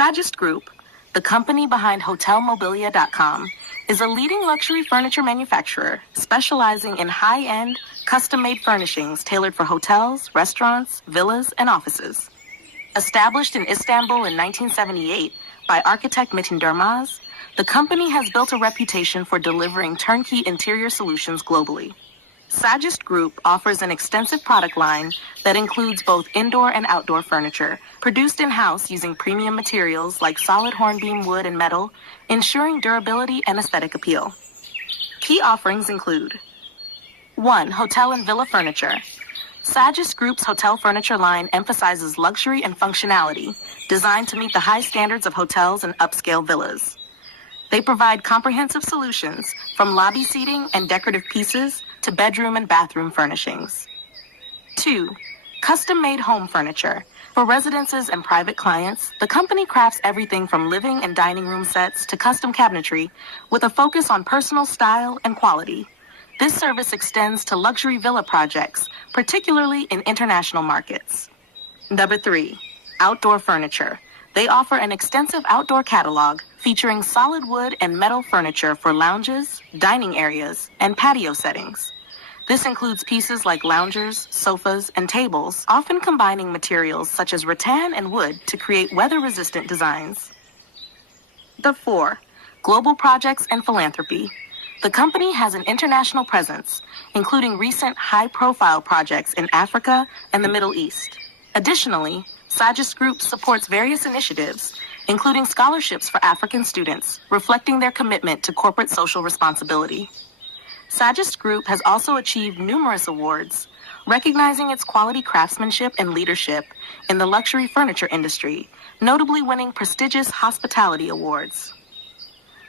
Sagist Group, the company behind HotelMobilia.com, is a leading luxury furniture manufacturer specializing in high-end, custom-made furnishings tailored for hotels, restaurants, villas, and offices. Established in Istanbul in 1978 by Architect Metin Durmaz, the company has built a reputation for delivering turnkey interior solutions globally. Sagist Group offers an extensive product line that includes both indoor and outdoor furniture, produced in-house using premium materials like solid hornbeam wood and metal, ensuring durability and aesthetic appeal. Key offerings include 1. Hotel and villa furniture. Sagist Group's hotel furniture line emphasizes luxury and functionality, designed to meet the high standards of hotels and upscale villas. They provide comprehensive solutions, from lobby seating and decorative pieces to bedroom and bathroom furnishings. 2. Custom-made home furniture. For residences and private clients, the company crafts everything from living and dining room sets to custom cabinetry, with a focus on personal style and quality. This service extends to luxury villa projects, particularly in international markets. Number 3. Outdoor furniture. They offer an extensive outdoor catalog featuring solid wood and metal furniture for lounges, dining areas, and patio settings. This includes pieces like loungers, sofas, and tables, often combining materials such as rattan and wood to create weather-resistant designs. The 4. Global projects and philanthropy. The company has an international presence, including recent high-profile projects in Africa and the Middle East. Additionally, Sagist Group supports various initiatives, including scholarships for African students, reflecting their commitment to corporate social responsibility. Sagist Group has also achieved numerous awards, recognizing its quality craftsmanship and leadership in the luxury furniture industry, notably winning prestigious hospitality awards.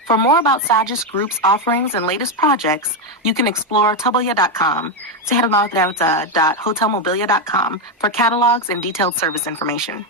For more about Sagist Group's offerings and latest projects, you can explore Tobolia.com, hotelmobilia.com for catalogs and detailed service information.